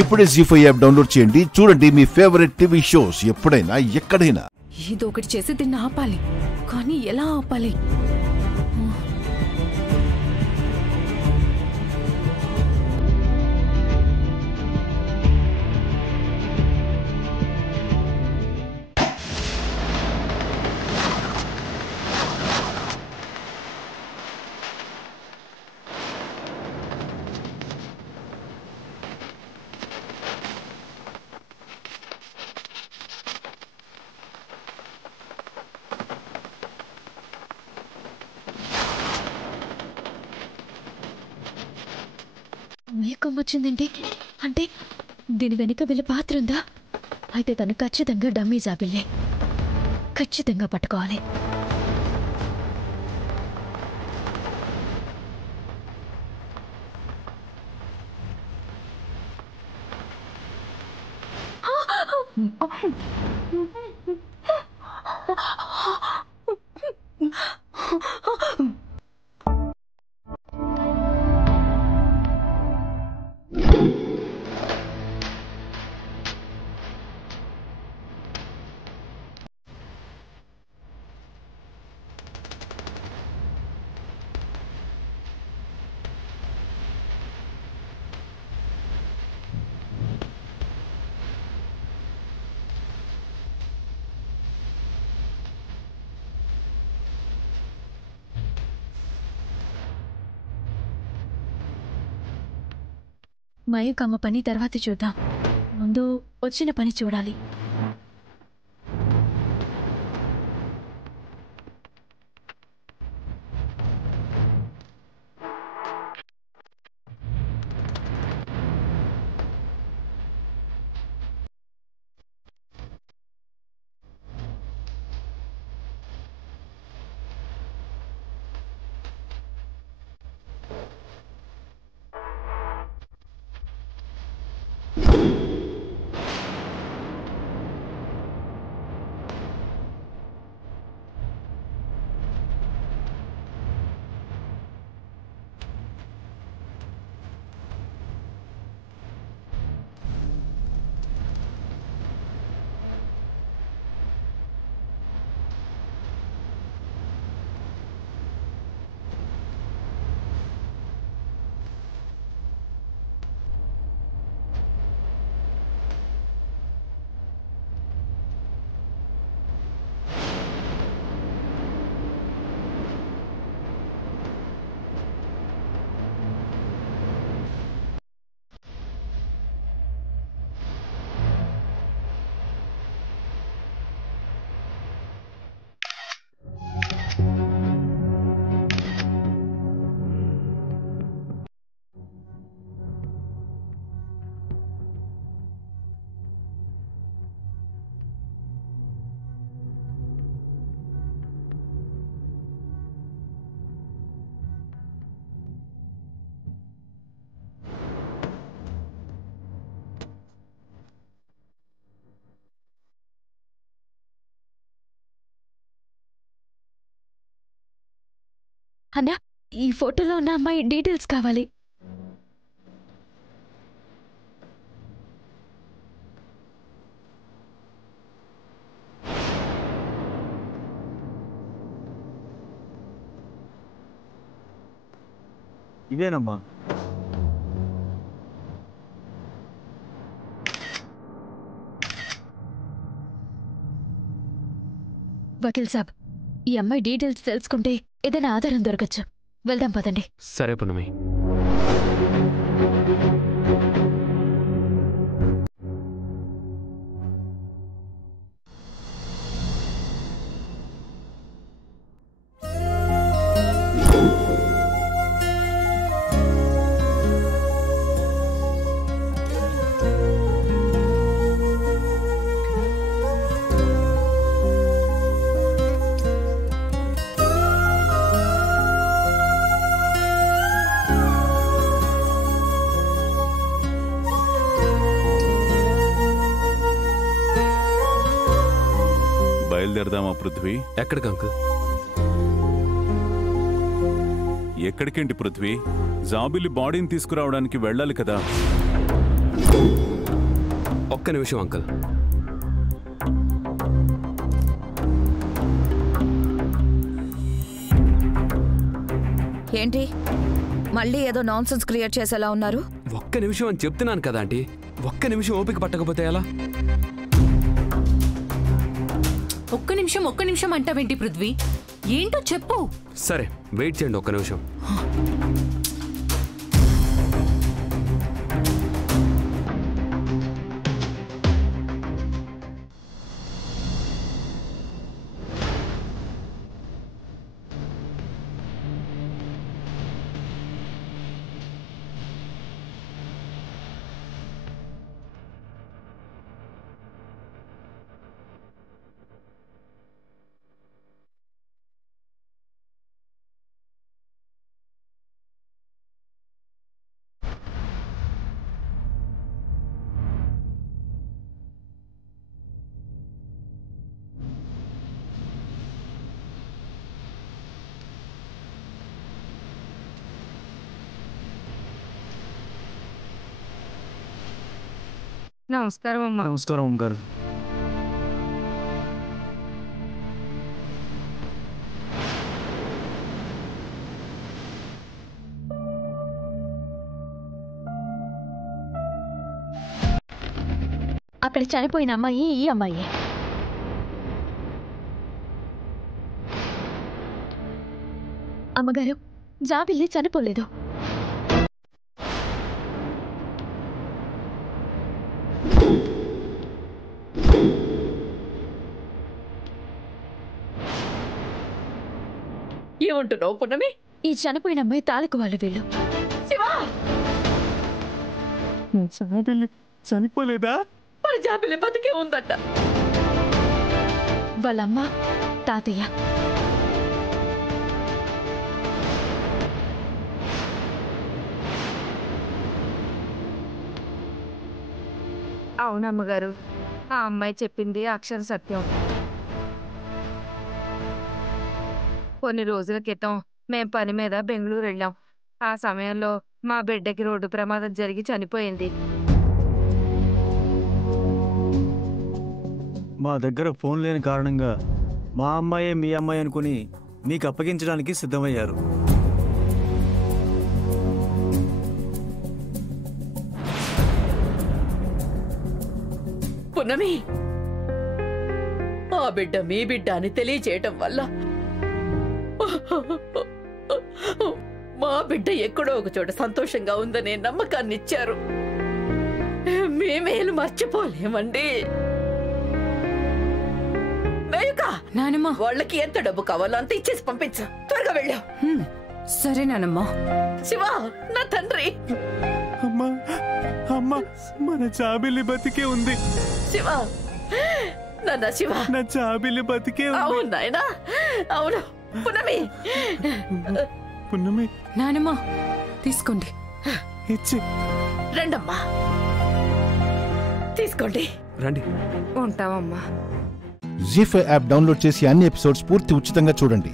ఇప్పుడే జీ5 app download చేయండి. చూడండి మీ ఫేవరెట్ టీవీ షోస్ ఎప్పుడైనా ఎక్కడైనా. ఏదో ఒకటి చేసి దీన్ని ఆపాలి, కానీ ఎలా ఆపాలి? మేకం వచ్చిందేంటి? అంటే దీని వెనుక వీళ్ళ పాత్ర ఉందా? అయితే తను ఖచ్చితంగా డమ్మీ జాబిల్లే, ఖచ్చితంగా పట్టుకోవాలి. మయూక్ అమ్మ పని తర్వాత చూద్దాం, ముందు వచ్చిన పని చూడాలి. అన్నా, ఈ ఫోటోలో ఉన్న అమ్మాయి డీటెయిల్స్ కావాలి. ఇదేనమ్మా. వకీల్ సాబ్, ఈ అమ్మాయి డీటెయిల్స్ తెలుసుకుంటే ఏదైనా ఆధారం దొరకచ్చు. వెళ్దాం పదండి. సరే పునమి. బయలుదేరదామా పృథ్వీ? ఎక్కడికి అంకుల్? ఎక్కడికేంటి పృథ్వీ, జాబిలి బాడీని తీసుకురావడానికి వెళ్ళాలి కదా. ఒక్క నిమిషం అంకుల్. ఏంటి మళ్ళీ ఏదో నాన్సెన్స్ క్రియేట్ చేసేలా ఉన్నారు? ఒక్క నిమిషం అని చెప్తున్నాను కదా ఆంటీ. ఒక్క నిమిషం ఓపిక పట్టకపోతే ఎలా? ఒక్క నిమిషం అంటావేంటి పృథ్వీ? ఏంటో చెప్పు. సరే వెయిట్ చేయండి ఒక్క నిమిషం. నమస్కారం అమ్మా. నమస్కారం గారు. అక్కడ చనిపోయిన అమ్మాయి ఈ అమ్మాయి. అమ్మగారు, జాబిల్లి చనిపోలేదు. ఏమంటున్నావు పున్నమి? ఈ చనిపోయిన అమ్మాయి తాలూకు వాళ్ళు వీళ్ళు. చనిపోలేదా? మన జాబిల్లి బతికే ఉందట. వాళ్ళమ్మ తాతయ్య. అవునమ్మగారు, ఆ అమ్మాయి చెప్పింది అక్షర సత్యం. కొన్ని రోజుల క్రితం మేం పని మీద బెంగళూరు వెళ్ళాం. ఆ సమయంలో మా బిడ్డకి రోడ్డు ప్రమాదం జరిగి చనిపోయింది. మా దగ్గర ఫోన్ లేని కారణంగా మా అమ్మాయే మీ అమ్మాయి అనుకుని మీకు అప్పగించడానికి సిద్ధమయ్యారు. పున్నమి, ఆ బిడ్డ మీ బిడ్డ అని తెలియచేయటం వల్ల మా బిడ్డ ఎక్కడో ఒక చోట సంతోషంగా ఉందనే నమ్మకాన్ని ఇచ్చారు. మేమేలు మర్చిపోలేమండి. నానమ్మా, వాళ్ళకి ఎంత డబ్బు కావాలో అంత ఇచ్చేసి పంపించు. త్వరగా వెళ్ళు. సరే నానమ్మా. శివ, నా తండ్రి. అమ్మా అమ్మా, మన జాబిల్లి బతికే ఉంది. శివ, నాన్న శివ, నా జాబిల్లి బతికే ఉంది. అవును నాయనా, అవును. పున్నమి, పున్నమి, నానమ్మా తీసుకోండి. ఇచ్చి రండమ్మా, తీసుకోండి. రండి. ఉంటావమ్మా. జీ5 యాప్ డౌన్లోడ్ చేసి అన్ని ఎపిసోడ్స్ పూర్తి ఉచితంగా చూడండి.